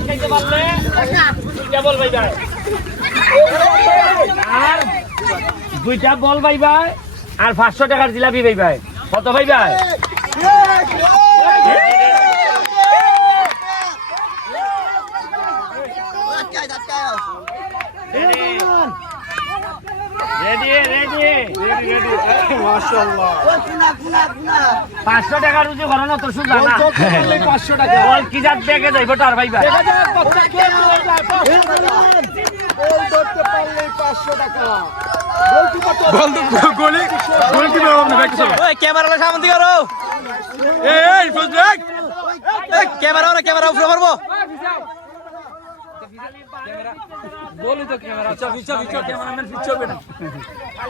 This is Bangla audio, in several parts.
আটকাইতে পারলে দুইটা বল ভাই ভাই আর দুইটা বল ভাই ভাই আর 500 টাকার জিলাপি ভাই ভাই কত ভাই ভাই মাশাআল্লাহ 500 টাকা রুজি ঘরানো তো সুজা না 500 টাকা বল কি জাত ব্যাগে যাইবো তার ভাই ভাই বল ধরতে পারলে 500 টাকা গোল কি হবে ভাই কিছু ওই ক্যামেরাটা সামনে দিকে করো এই ফার্স্ট ব্রেক এই ক্যামেরা উপরে মারবো बोलो तो कैमरा पीछे कैमरामैन पीछे पे ना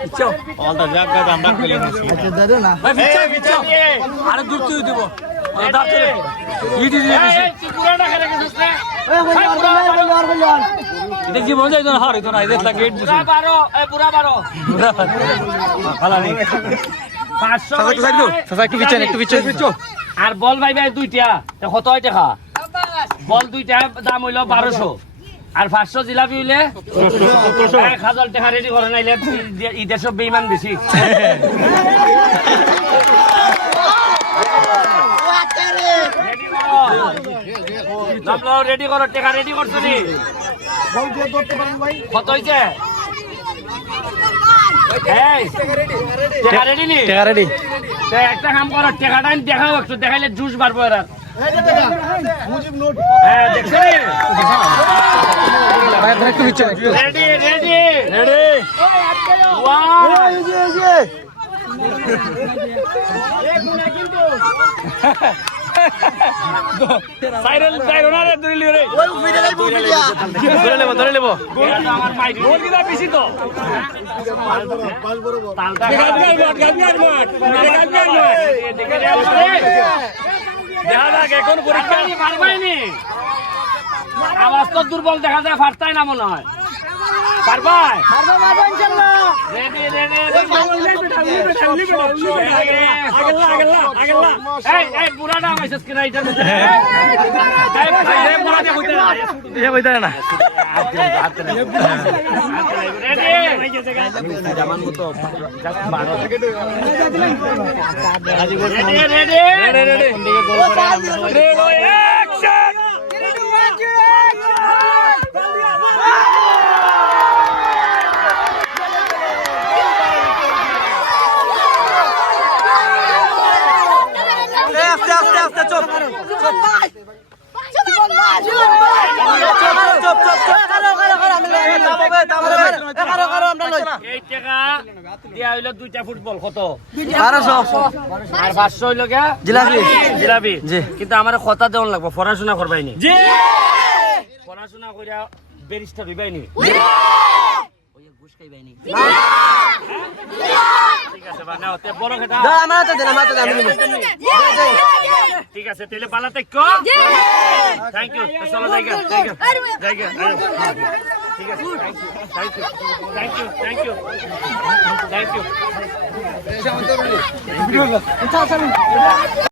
पीछे ऑल द जग का আমরা খেলে নিছি আচ্ছা দাদা না ভাই পीछे আরে দূর তুই দিব দাদা চলে ই দি দিছি তুই পুরাটা করে গেছিস না এটা কি বল যাই তো হার তো না দেখলা গেট দিছি পুরা 12 ভালো নেই 500 একটু পিছে আর বল ভাই ভাই দুইটা কত হয় টাকা বল দুইটা দাম হইলো 1200 আর 500 জিলাপি হইলে 1000 টাকা রেডি করে নাইলে ঈদের সব বেঈমান বেশি রেডি করো টাকা রেডি করছো নি কত হইছে টাকা রেডি নি টাকা রেডি একটা কাম করো টাকাটা দেখাও একটু দেখাইলে জুস বাড়বো এরা ধরে নেব এখন পরীক্ষা পারবাইনি আওয়াজ তো দুর্বল দেখা যায় ফাটতাই না মনে হয় পারবাই পুরাটা মেসেজ কিনা না দুইটা ফুটবল কত 1200 আর 500 হইল গা জিলাপি কিন্তু আমার কথা দেওয়ান লাগবে পড়াশোনা করবাইনি পড়াশোনা কইরা ব্যারিস্টার হইবাইনি ঘুষ খাইবাইনি ঠিক আছে বানাও তে বড় খেটা আমার তো দেনা মাথা আমি ঠিক আছে তাহলে বালাতে কো থ্যাংক ইউ চলো জায়গা ঠিক আছে থ্যাংক ইউ